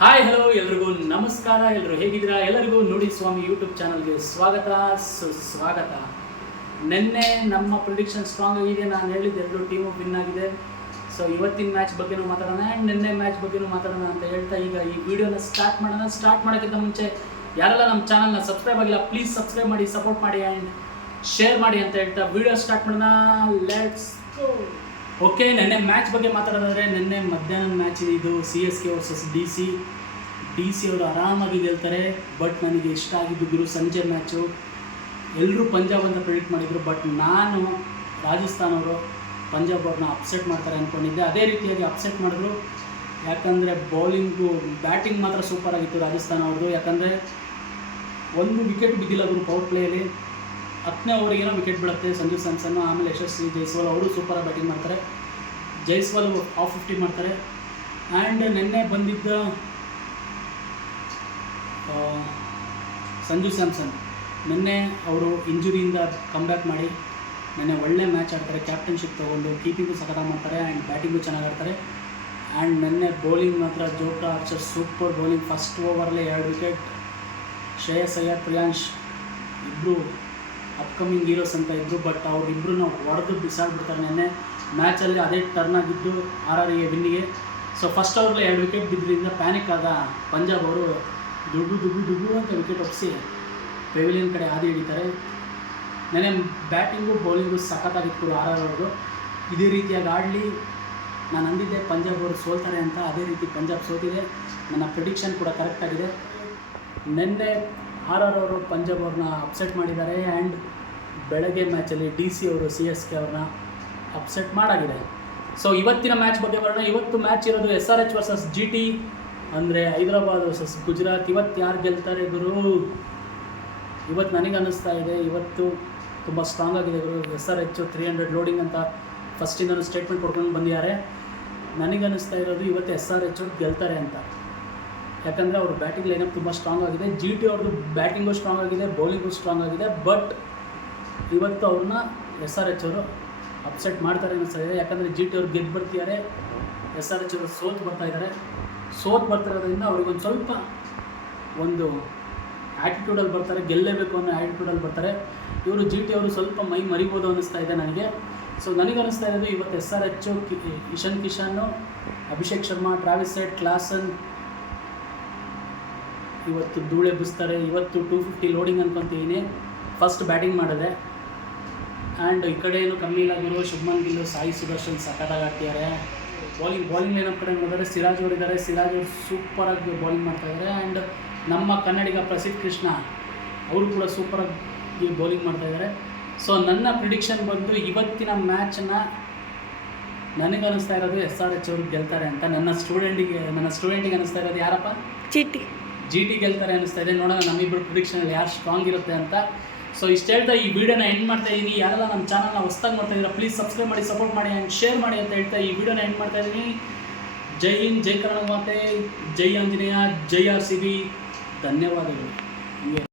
Hi hello ಎಲ್ರಿಗೂ ನಮಸ್ಕಾರ. ಎಲ್ಲರೂ ಹೇಗಿದ್ದೀರಾ? ಎಲ್ಲರಿಗೂ ನೋಡಿ ಸ್ವಾಮಿ ಯೂಟ್ಯೂಬ್ ಚಾನಲ್ಗೆ ಸ್ವಾಗತ ಸುಸ್ವಾಗತ. ನಿನ್ನೆ ನಮ್ಮ ಪ್ರಿಡಿಕ್ಷನ್ ಸ್ಟ್ರಾಂಗ್ ಆಗಿದೆ. ನಾನು ಹೇಳಿದ್ದು ಎರಡು ಟೀಮು ವಿನ್ ಆಗಿದೆ. ಸೊ ಇವತ್ತಿನ ಮ್ಯಾಚ್ ಬಗ್ಗೆನೂ ಮಾತಾಡೋಣ ಆ್ಯಂಡ್ ನಿನ್ನೆ ಮ್ಯಾಚ್ ಬಗ್ಗೆನೂ ಮಾತಾಡೋಣ ಅಂತ ಹೇಳ್ತಾ ಈಗ ಈ ವಿಡಿಯೋನ ಸ್ಟಾರ್ಟ್ ಮಾಡೋಣ. ಸ್ಟಾರ್ಟ್ ಮಾಡೋಕ್ಕಿಂತ ಮುಂಚೆ ಯಾರೆಲ್ಲ ನಮ್ಮ ಚಾನಲ್ನ ಸಬ್ಸ್ಕ್ರೈಬ್ ಆಗಿಲ್ಲ ಪ್ಲೀಸ್ ಸಬ್ಸ್ಕ್ರೈಬ್ ಮಾಡಿ, ಸಪೋರ್ಟ್ ಮಾಡಿ ಆ್ಯಂಡ್ ಶೇರ್ ಮಾಡಿ ಅಂತ ಹೇಳ್ತಾ ವಿಡಿಯೋ ಸ್ಟಾರ್ಟ್ ಮಾಡೋಣ. Let's go. ಓಕೆ, ನೆನ್ನೆ ಮ್ಯಾಚ್ ಬಗ್ಗೆ ಮಾತಾಡೋದಾದರೆ ನಿನ್ನೆ ಮಧ್ಯಾಹ್ನದ ಮ್ಯಾಚ್ ಇದು CSK ವರ್ಸಸ್ ಡಿ ಸಿ ಅವರು ಆರಾಮಾಗಿ ಗೆಲ್ತಾರೆ. ಬಟ್ ನನಗೆ ಇಷ್ಟ ಆಗಿದ್ದು ಗುರು ಸಂಜೆ ಮ್ಯಾಚು. ಎಲ್ಲರೂ ಪಂಜಾಬ್ ಅಂತ ಪ್ರಿಡಿಕ್ಟ್ ಮಾಡಿದರು, ಬಟ್ ನಾನು ರಾಜಸ್ಥಾನ್ ಅವರು ಪಂಜಾಬ್ ಅವ್ರನ್ನ ಅಪ್ಸೆಟ್ ಮಾಡ್ತಾರೆ ಅಂದ್ಕೊಂಡಿದ್ದೆ. ಅದೇ ರೀತಿಯಾಗಿ ಅಪ್ಸೆಟ್ ಮಾಡಿದ್ರು. ಯಾಕಂದರೆ ಬ್ಯಾಟಿಂಗ್ ಮಾತ್ರ ಸೂಪರ್ ಆಗಿತ್ತು ರಾಜಸ್ಥಾನ್ ಅವ್ರದ್ದು. ಯಾಕಂದರೆ ಒಂದು ವಿಕೆಟ್ ಬಿದ್ದಿಲ್ಲ ಗುರು ಪವರ್ ಪ್ಲೇಯಲ್ಲಿ. 10ನೇ ಓವರಿಗೇನೋ ವಿಕೆಟ್ ಬೀಳುತ್ತೆ ಸಂಜು ಸ್ಯಾಮ್ಸನ್ನು. ಆಮೇಲೆ ಯಶಸ್ವಿ ಜೈಸ್ವಾಲ್ ಅವರು ಸೂಪರಾಗಿ ಬ್ಯಾಟಿಂಗ್ ಮಾಡ್ತಾರೆ. ಜೈಸ್ವಾಲ್ ಆಫ್ 50 ಮಾಡ್ತಾರೆ. ಆ್ಯಂಡ್ ನಿನ್ನೆ ಬಂದಿದ್ದ ಸಂಜು ಸ್ಯಾಮ್ಸನ್ ನಿನ್ನೆ ಅವರು ಇಂಜುರಿಯಿಂದ ಕಮ್ಬ್ಯಾಕ್ ಮಾಡಿ ನಿನ್ನೆ ಒಳ್ಳೆ ಮ್ಯಾಚ್ ಆಡ್ತಾರೆ. ಕ್ಯಾಪ್ಟನ್ಶಿಪ್ ತೊಗೊಂಡು ಕೀಪಿಂಗು ಸಖತ್ತಾಗಿ ಮಾಡ್ತಾರೆ ಆ್ಯಂಡ್ ಬ್ಯಾಟಿಂಗು ಚೆನ್ನಾಗಿ ಆಡ್ತಾರೆ. ಆ್ಯಂಡ್ ನಿನ್ನೆ ಬೌಲಿಂಗ್ ಮಾತ್ರ Jofra Archer super bowling. First ಓವರ್ಲೇ 2 ವಿಕೆಟ್. ಶ್ರೇಯಸ್ ಅಯ್ಯರ್, ಪ್ರಿಯಾಂಶ್ ಇಬ್ಬರು ಅಪ್ಕಮಿಂಗ್ ಹೀರೋಸ್ ಅಂತ ಇದ್ದರು, ಬಟ್ ಅವರಿಬ್ಬರನ್ನ ಹೊಡೆದು ಬಿಸಾಡ್ಬಿಡ್ತಾರೆ. ನಿನ್ನೆ ಮ್ಯಾಚಲ್ಲಿ ಅದೇ ಟರ್ನ್ ಆಗಿದ್ದು RRಗೆ ವಿನ್ನಿಗೆ. ಸೊ ಫಸ್ಟ್ ಓವರ್ಲೇ 2 ವಿಕೆಟ್ ಬಿದ್ದರಿಂದ ಪ್ಯಾನಿಕ್ ಆದ ಪಂಜಾಬ್ ಅವರು ದುಡ್ಡು ಅಂತ ವಿಕೆಟ್ ಒಪ್ಪಿಸಿ ಪೆವಿಲಿಯನ್ ಕಡೆ ಹಾದಿ ಹಿಡಿತಾರೆ. ನೆನೆ ಬ್ಯಾಟಿಂಗು ಬೌಲಿಂಗು ಸಖತ್ತಾಗಿತ್ತು RR ಅವ್ರದ್ದು. ಇದೇ ರೀತಿಯಾಗಿ ಆಡಲಿ. ನಾನು ಅಂದಿದ್ದೆ ಪಂಜಾಬ್ ಅವರು ಸೋಲ್ತಾರೆ ಅಂತ, ಅದೇ ರೀತಿ ಪಂಜಾಬ್ ಸೋತಿದೆ. ನನ್ನ ಪ್ರಿಡಿಕ್ಷನ್ ಕೂಡ ಕರೆಕ್ಟಾಗಿದೆ. ನಿನ್ನೆ RR ಅವರು ಪಂಜಾಬ್ ಅವ್ರನ್ನ ಅಪ್ಸೆಟ್ ಮಾಡಿದ್ದಾರೆ ಆ್ಯಂಡ್ ಬೆಳಗ್ಗೆ ಮ್ಯಾಚಲ್ಲಿ DC ಅವರು CSK ಅವ್ರನ್ನ ಅಪ್ಸೆಟ್ ಮಾಡಾಗಿದೆ. ಸೊ ಇವತ್ತಿನ ಮ್ಯಾಚ್ ಬಗ್ಗೆ ಬರೋಣ. ಇವತ್ತು ಮ್ಯಾಚ್ ಇರೋದು SRH ವರ್ಸಸ್ GT, ಅಂದರೆ ಹೈದರಾಬಾದ್ ವರ್ಸಸ್ ಗುಜರಾತ್. ಇವತ್ತು ಯಾರು ಗೆಲ್ತಾರೆ ಗುರು? ಇವತ್ತು ನನಗೆ ಅನ್ನಿಸ್ತಾ ಇದೆ ಇವತ್ತು ತುಂಬ ಸ್ಟ್ರಾಂಗ್ ಆಗಿದೆ ಗುರು. SRH 300 ಲೋಡಿಂಗ್ ಅಂತ ಫಸ್ಟಿಂದನೂ ಸ್ಟೇಟ್ಮೆಂಟ್ ಕೊಡ್ಕೊಂಡು ಬಂದಿದ್ದಾರೆ. ನನಗನ್ನಿಸ್ತಾ ಇರೋದು ಇವತ್ತು SRH ಗೆಲ್ತಾರೆ ಅಂತ. ಯಾಕಂದರೆ ಅವ್ರ ಬ್ಯಾಟಿಂಗ್ ಲೈನಪ್ ತುಂಬ ಸ್ಟ್ರಾಂಗ್ ಆಗಿದೆ. GT ಅವ್ರದ್ದು ಬ್ಯಾಟಿಂಗು ಸ್ಟ್ರಾಂಗ್ ಆಗಿದೆ, ಬೌಲಿಂಗು ಸ್ಟ್ರಾಂಗ್ ಆಗಿದೆ. ಬಟ್ ಇವತ್ತು ಅವ್ರನ್ನ SRH ಅವರು ಅಪ್ಸೆಟ್ ಮಾಡ್ತಾರೆ ಅನ್ನಿಸ್ತಾ ಇದೆ. ಯಾಕಂದರೆ GT ಅವ್ರು ಗೆದ್ದು ಬರ್ತಿದ್ದಾರೆ, SRH ಅವರು ಸೋತು ಬರ್ತಿರೋದ್ರಿಂದ ಅವ್ರಿಗೊಂದು ಸ್ವಲ್ಪ ಒಂದು ಆ್ಯಟಿಟ್ಯೂಡಲ್ಲಿ ಬರ್ತಾರೆ, ಗೆಲ್ಲೇಬೇಕು ಅನ್ನೋ ಆ್ಯಟಿಟ್ಯೂಡಲ್ಲಿ ಬರ್ತಾರೆ. ಇವರು GT ಅವರು ಸ್ವಲ್ಪ ಮೈ ಮರಿಬೋದು ಅನ್ನಿಸ್ತಾ ಇದೆ ನನಗೆ. ಸೊ ನನಗನ್ನಿಸ್ತಾ ಇರೋದು ಇವತ್ತು SRH Ishan Kishan, Abhishek Sharma, Travis Head, Klaasen ಇವತ್ತು ಧೂಳೆ ಬಿಸ್ತಾರೆ. ಇವತ್ತು 250 ಲೋಡಿಂಗ್ ಅಂದ್ಕೊತೀನಿ ಫಸ್ಟ್ ಬ್ಯಾಟಿಂಗ್ ಮಾಡಿದೆ. ಆ್ಯಂಡ್ ಈ ಕಡೆ ಏನು ಕಮ್ಮಿ ಇಲ್ಲ ಗುರು. ಶುಭ್ಮನ್ ಗಿಲ್, ಸಾಯಿ ಸುದರ್ಶನ್ ಸಖತ್ತಾಗಿ ಆಡ್ತಿದ್ದಾರೆ. ಬೌಲಿಂಗ್ ಏನೋ ಕಡೆ ನೋಡಿದ್ರೆ ಸಿರಾಜ್ ಅವರಿದ್ದಾರೆ. ಸಿರಾಜ್ ಅವರು ಸೂಪರಾಗಿ ಬೌಲಿಂಗ್ ಮಾಡ್ತಾಯಿದ್ದಾರೆ. ಆ್ಯಂಡ್ ನಮ್ಮ ಕನ್ನಡಿಗ ಪ್ರಸಿದ್ಧ ಕೃಷ್ಣ ಅವರು ಕೂಡ ಸೂಪರಾಗಿ ಬೌಲಿಂಗ್ ಮಾಡ್ತಾಯಿದ್ದಾರೆ. ಸೊ ನನ್ನ ಪ್ರಿಡಿಕ್ಷನ್ ಬಂದು ಇವತ್ತಿನ ಮ್ಯಾಚನ್ನ ನನಗನ್ನಿಸ್ತಾ ಇರೋದು SRH ಅವರು ಗೆಲ್ತಾರೆ ಅಂತ. ನನ್ನ ಸ್ಟೂಡೆಂಟಿಗೆ ಅನ್ನಿಸ್ತಾ ಇರೋದು ಯಾರಪ್ಪ? GT ಗೆಲ್ತಾರೆ ಅನ್ನಿಸ್ತಾ ಇದೆ. ನೋಡೋಣ ನಮ್ಮಿಬ್ಬರು ಪ್ರಿಡಿಕ್ಷನಲ್ಲಿ ಯಾರು ಸ್ಟ್ರಾಂಗ್ ಇರುತ್ತೆ ಅಂತ. ಸೊ ಇಷ್ಟು ಹೇಳ್ತಾ ಈ ವಿಡಿಯೋನ ಎಂಡ್ ಮಾಡ್ತಾ ಇದ್ದೀನಿ. ಯಾರೆಲ್ಲ ನಮ್ಮ ಚಾನಲ್ನ ಹೊಸ್ದಾಗಿ ಮಾಡ್ತಾ ಇದ್ದೀರಾ ಪ್ಲೀಸ್ ಸಬ್ಸ್ಕ್ರೈಬ್ ಮಾಡಿ, ಸಪೋರ್ಟ್ ಮಾಡಿ ಆ್ಯಂಡ್ ಶೇರ್ ಮಾಡಿ ಅಂತ ಹೇಳ್ತಾ ಈ ವಿಡಿಯೋನ ಎಂಡ್ ಮಾಡ್ತಾ ಇದ್ದೀನಿ. ಜೈ ಹಿಂದ್, ಜೈ ಕನ್ನಡ ಮಾತೆ, ಜೈ ಆಂಜನೇಯ, ಜೈ RCB. ಧನ್ಯವಾದಗಳು.